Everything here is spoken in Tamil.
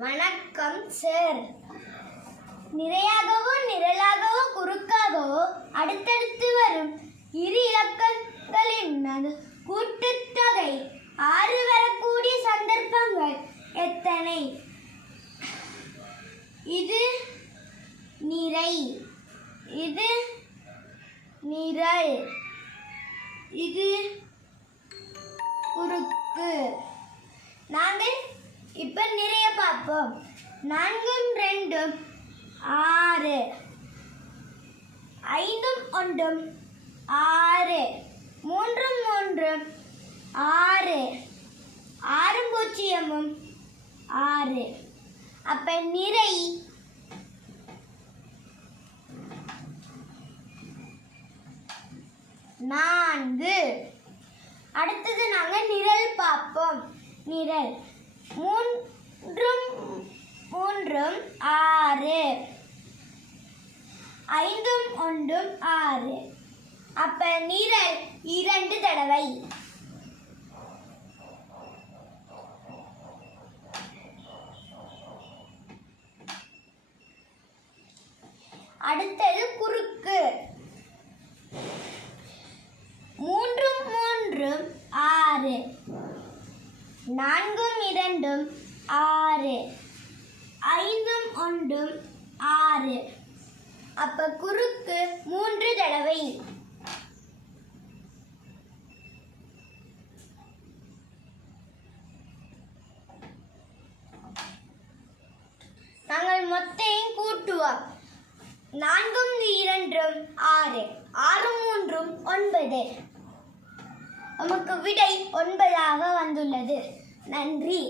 வணக்கம் சார். நிறையாகவோ நிரலாகவோ குறுக்காகவோ அடுத்தடுத்து வரும் இரு இலக்கங்களின் கூட்டுத்தொகை 6 வரக்கூடிய சந்தர்ப்பங்கள் எத்தனை? இது நிறை, இது நிரல், இது குறுக்கு. நாங்கள் இப்ப நிறைய பார்ப்போம். 4 2 6, 5 1 6, 3 3 6, 6 0 6. அப்ப நிறை 4. அடுத்தது நாங்க நிரல் பார்ப்போம். நிரல் 3 3 6, 5 1 6. அப்ப நிரல் 2 தடவை. அடுத்தது குறுக்கு 3 3 6, 4 2 6, 5 1 6. அப்ப குறுக்கு 3 தடவை. நாங்கள் மொத்தையும் கூட்டுவோம். 4 2 6, 6 3 9. நமக்கு விடை 9 வந்துள்ளது. நன்றி.